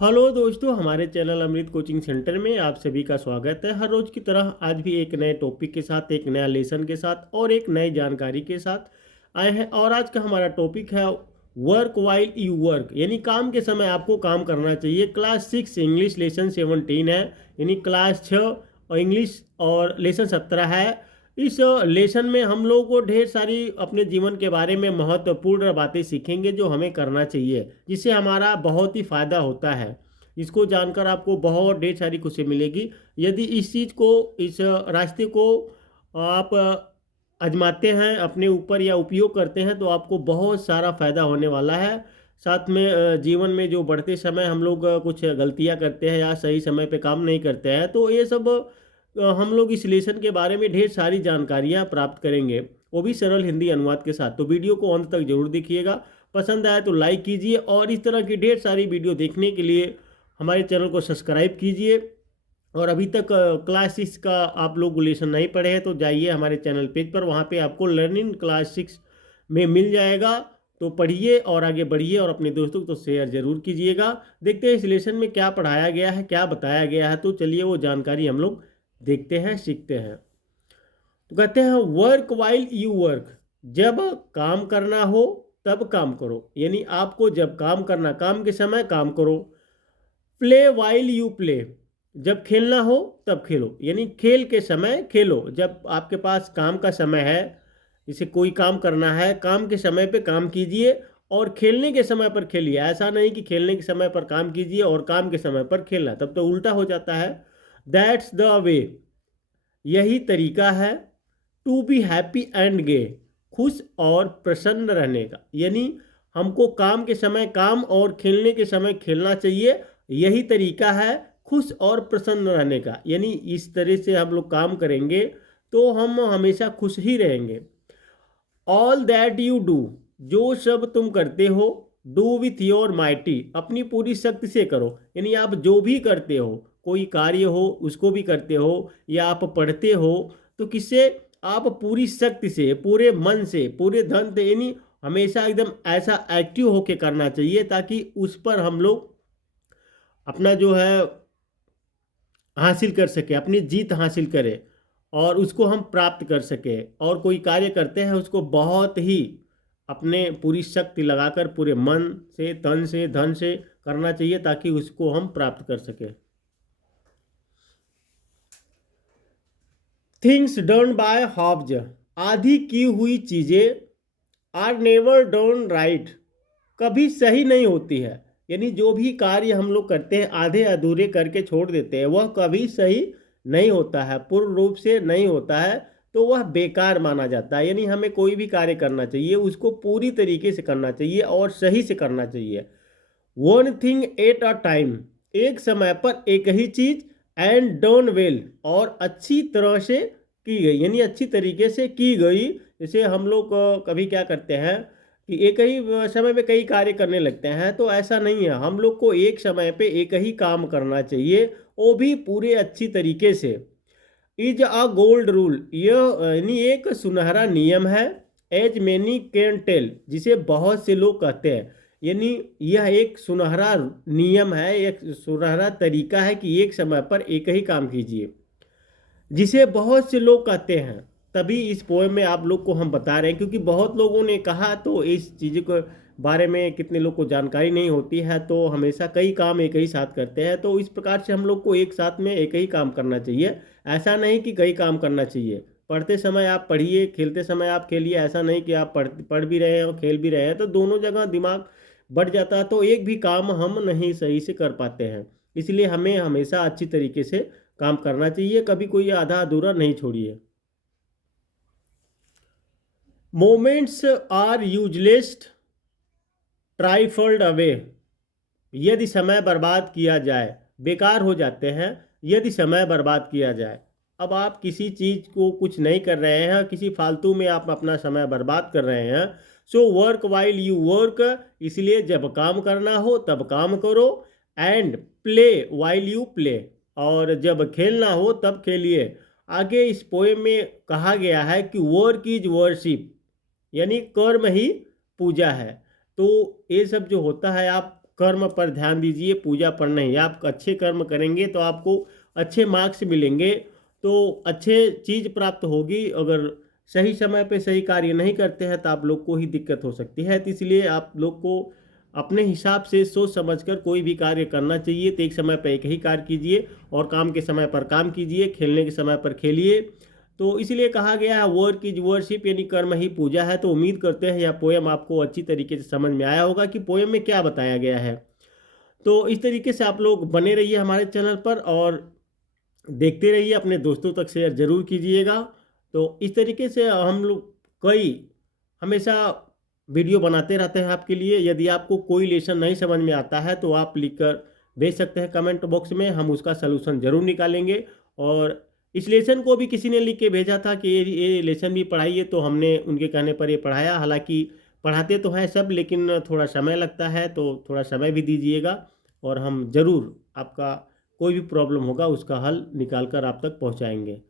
Hello दोस्तों, हमारे channel अमृत coaching centre में आप सभी का स्वागत है। हर रोज़ की तरह आज भी एक नए टॉपिक के साथ, एक नया लेसन के साथ और एक नई जानकारी के साथ आए हैं। और आज का हमारा टॉपिक है वर्क वाइल यू वर्क, यानी काम के समय आपको काम करना चाहिए। क्लास 6 इंग्लिश लेसन 17 है, यानी क्लास 6 और इंग्लिश और लेसन 17 है। इस लेसन में हम लोग को ढेर सारी अपने जीवन के बारे में महत्वपूर्ण बातें सीखेंगे जो हमें करना चाहिए, जिससे हमारा बहुत ही फ़ायदा होता है। इसको जानकर आपको बहुत ढेर सारी खुशी मिलेगी। यदि इस चीज़ को, इस रास्ते को आप आजमाते हैं अपने ऊपर या उपयोग करते हैं तो आपको बहुत सारा फ़ायदा होने वाला है। साथ में जीवन में जो बढ़ते समय हम लोग कुछ गलतियां करते हैं या सही समय पे काम नहीं करते हैं, तो ये सब हम लोग इस लेसन के बारे में ढेर सारी जानकारियां प्राप्त करेंगे, वो भी सरल हिंदी अनुवाद के साथ। तो वीडियो को अंत तक जरूर देखिएगा। पसंद आया तो लाइक कीजिए और इस तरह की ढेर सारी वीडियो देखने के लिए हमारे चैनल को सब्सक्राइब कीजिए। और अभी तक क्लास 6 का आप लोग लेसन नहीं पढ़े हैं तो जाइए हमारे चैनल पेज पर, वहाँ पे आपको लर्निंग क्लास 6 में मिल जाएगा। तो पढ़िए और आगे बढ़िए और अपने दोस्तों को तो शेयर जरूर कीजिएगा। देखते हैं इस लेसन में क्या पढ़ाया गया है, क्या बताया गया है। तो चलिए वो जानकारी हम लोग देखते हैं, सीखते हैं। तो कहते हैं वर्क वाइल यू वर्क, जब काम करना हो तब काम करो, यानी आपको जब काम करना, काम के समय काम करो। प्ले वाइल यू प्ले, जब खेलना हो तब खेलो, यानी खेल के समय खेलो। जब आपके पास काम का समय है, जैसे कोई काम करना है, काम के समय पे काम कीजिए और खेलने के समय पर खेलिए। ऐसा नहीं कि खेलने के समय पर काम कीजिए और काम के समय पर खेलना, तब तो उल्टा हो जाता है। दैट्स द वे, यही तरीका है। टू बी हैप्पी एंड गे, खुश और प्रसन्न रहने का, यानी हमको काम के समय काम और खेलने के समय खेलना चाहिए। यही तरीका है खुश और प्रसन्न रहने का, यानी इस तरह से हम लोग काम करेंगे तो हम हमेशा खुश ही रहेंगे। ऑल दैट यू डू, जो सब तुम करते हो, डू विथ योर माइटी, अपनी पूरी शक्ति से करो। यानी आप जो भी करते हो, कोई कार्य हो उसको भी करते हो, या आप पढ़ते हो तो किससे, आप पूरी शक्ति से, पूरे मन से, पूरे धन से, यानी हमेशा एकदम ऐसा एक्टिव होके करना चाहिए ताकि उस पर हम लोग अपना जो है हासिल कर सके, अपनी जीत हासिल करें और उसको हम प्राप्त कर सके। और कोई कार्य करते हैं उसको बहुत ही अपने पूरी शक्ति लगाकर, पूरे मन से, तन से, धन से करना चाहिए ताकि उसको हम प्राप्त कर सके। थिंग्स डन बाय हॉब्ज, आधी की हुई चीज़ें आर नेवर डन राइट, कभी सही नहीं होती है। यानी जो भी कार्य हम लोग करते हैं आधे अधूरे करके छोड़ देते हैं, वह कभी सही नहीं होता है, पूर्ण रूप से नहीं होता है, तो वह बेकार माना जाता है। यानी हमें कोई भी कार्य करना चाहिए उसको पूरी तरीके से करना चाहिए और सही से करना चाहिए। One thing at a time, एक समय पर एक ही चीज, एंड डन वेल, और अच्छी तरह से की गई, यानी अच्छी तरीके से की गई। जैसे हम लोग कभी क्या करते हैं कि एक ही समय पे कई कार्य करने लगते हैं, तो ऐसा नहीं है। हम लोग को एक समय पे एक ही काम करना चाहिए, वो भी पूरे अच्छी तरीके से। इज अ गोल्ड रूल, यह यानी एक सुनहरा नियम है। एज मैनी कैन टेल, जिसे बहुत से लोग कहते हैं, यानी यह एक सुनहरा नियम है, एक सुनहरा तरीका है कि एक समय पर एक ही काम कीजिए, जिसे बहुत से लोग कहते हैं। तभी इस पोएम में आप लोग को हम बता रहे हैं, क्योंकि बहुत लोगों ने कहा तो इस चीज़ के बारे में कितने लोग को जानकारी नहीं होती है, तो हमेशा कई काम एक ही साथ करते हैं। तो इस प्रकार से हम लोग को एक साथ में एक ही काम करना चाहिए, ऐसा नहीं कि कई काम करना चाहिए। पढ़ते समय आप पढ़िए, खेलते समय आप खेलिए, ऐसा नहीं कि आप पढ़ भी रहे हैं और खेल भी रहे हैं, तो दोनों जगह दिमाग बढ़ जाता है, तो एक भी काम हम नहीं सही से कर पाते हैं। इसलिए हमें हमेशा अच्छी तरीके से काम करना चाहिए, कभी कोई आधा अधूरा नहीं छोड़िए। मोमेंट्स आर यूजलेस ट्राइफल्ड अवे, यदि समय बर्बाद किया जाए, बेकार हो जाते हैं यदि समय बर्बाद किया जाए। अब आप किसी चीज़ को कुछ नहीं कर रहे हैं, किसी फालतू में आप अपना समय बर्बाद कर रहे हैं। So work while you work, इसलिए जब काम करना हो तब काम करो। And play while you play, और जब खेलना हो तब खेलिए। आगे इस पोएम में कहा गया है कि वर्क इज वर्शिप, यानी कर्म ही पूजा है। तो ये सब जो होता है, आप कर्म पर ध्यान दीजिए, पूजा पर नहीं। आप अच्छे कर्म करेंगे तो आपको अच्छे मार्क्स मिलेंगे, तो अच्छे चीज़ प्राप्त होगी। अगर सही समय पे सही कार्य नहीं करते हैं तो आप लोग को ही दिक्कत हो सकती है। तो इसलिए आप लोग को अपने हिसाब से सोच समझकर कोई भी कार्य करना चाहिए। तो एक समय पर एक ही कार्य कीजिए और काम के समय पर काम कीजिए, खेलने के समय पर खेलिए। तो इसलिए कहा गया है वर्क इज वर्शिप, यानी कर्म ही पूजा है। तो उम्मीद करते हैं यह पोयम आपको अच्छी तरीके से समझ में आया होगा कि पोयम में क्या बताया गया है। तो इस तरीके से आप लोग बने रहिए हमारे चैनल पर और देखते रहिए, अपने दोस्तों तक शेयर जरूर कीजिएगा। तो इस तरीके से हम लोग कई हमेशा वीडियो बनाते रहते हैं आपके लिए। यदि आपको कोई लेसन नहीं समझ में आता है तो आप लिखकर भेज सकते हैं कमेंट बॉक्स में, हम उसका सलूशन ज़रूर निकालेंगे। और इस लेसन को भी किसी ने लिख के भेजा था कि ये लेसन भी पढ़ाइए, तो हमने उनके कहने पर ये पढ़ाया। हालांकि पढ़ाते तो हैं सब, लेकिन थोड़ा समय लगता है, तो थोड़ा समय भी दीजिएगा और हम ज़रूर आपका कोई भी प्रॉब्लम होगा उसका हल निकाल कर आप तक पहुँचाएँगे।